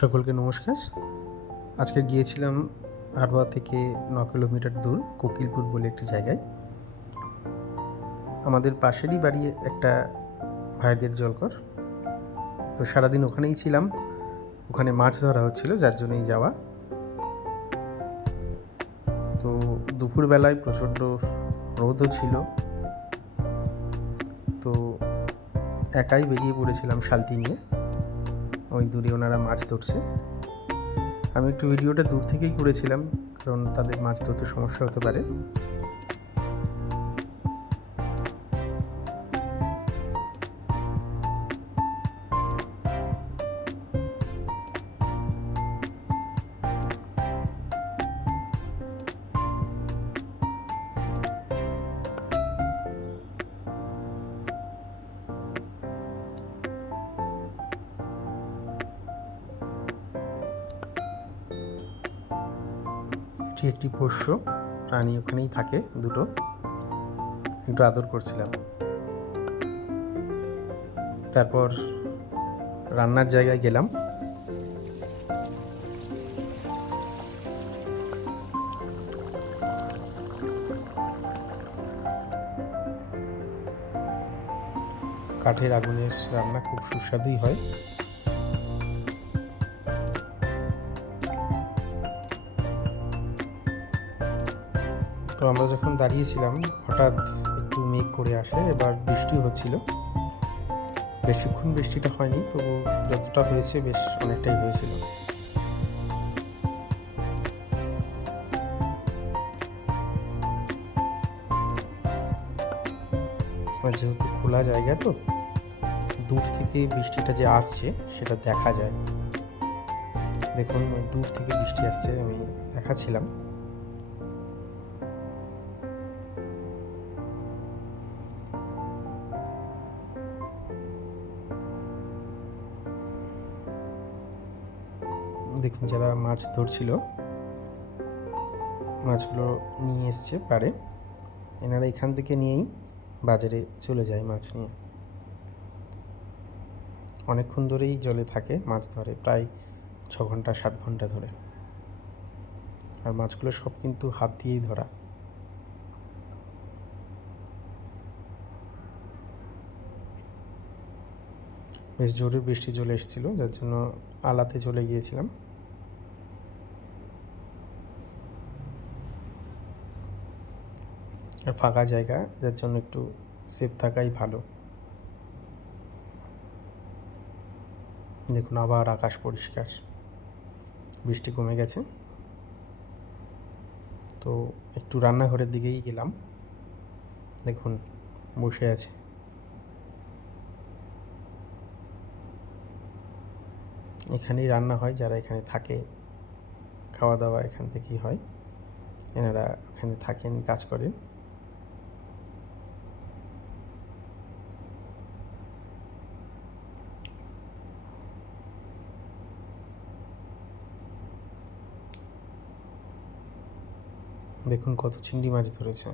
সকলকে নমস্কার। আজকে গিয়েছিলাম হাড়োয়া থেকে 9 কিলোমিটার দূর কোকিলপুর বলে একটি জায়গায়। আমাদের পাশেরই বাড়ি একটা ভাইদের জলকর। তো সারাদিন ওখানেই ছিলাম, ওখানে মাছ ধরা হচ্ছিল, যার জন্যই যাওয়া। তো দুপুরবেলায় প্রচণ্ড রোদও ছিল, তো একাই বেরিয়ে পড়েছিলাম শালতি নিয়ে। ওই দূরে ওনারা মাছ ধরছে, আমি একটু ভিডিওটা দূর থেকেই করেছিলাম, কারণ তাদের মাছ ধরতে সমস্যা হতে পারে। এটি একটি পোষ্য প্রাণী, ওখানেই থাকে দুটো, একটু আদর করছিলাম। তারপর রান্নার জায়গায় গেলাম। কাঠের আগুনের রান্না খুব সুস্বাদুই হয়। তো আমরা যখন দাঁড়িয়েছিলাম, হঠাৎ একটু মেঘ করে আসে, এবার বৃষ্টি হচ্ছিল। বেশিক্ষণ বৃষ্টিটা হয়নি, তবু যতটা হয়েছে বেশ অনেকটাই হয়েছিল। আর যেহেতু খোলা জায়গা, তো দূর থেকে বৃষ্টিটা যে আসছে সেটা দেখা যায়। দেখুন, দূর থেকে বৃষ্টি আসছে, আমি দেখাচ্ছিলাম। দেখুন, যারা মাছ ধরছিল, মাছগুলো নিয়ে এসছে পাড়ে, এনারা এখান থেকে নিয়েই বাজারে চলে যায় মাছ নিয়ে। অনেকক্ষণ ধরেই জলে থাকে, মাছ ধরে প্রায় 6 ঘন্টা 7 ঘন্টা ধরে। আর মাছগুলো সব কিন্তু হাত দিয়েই ধরা। বেশ জোরে বৃষ্টি চলে এসেছিল, যার জন্য আলাতে চলে গিয়েছিলাম। আর ফাঁকা জায়গা, যার জন্য একটু সেফ থাকাই ভালো। দেখুন, আবার আকাশ পরিষ্কার, বৃষ্টি কমে গেছে। তো একটু রান্নাঘরের দিকেই গেলাম। দেখুন, বসে আছে। এখানেই রান্না হয়, যারা এখানে থাকে, খাওয়া দাওয়া এখান থেকেই হয়। এনারা এখানে থাকেন, কাজ করেন। দেখুন কত চিংড়ি মাছ ধরেছে।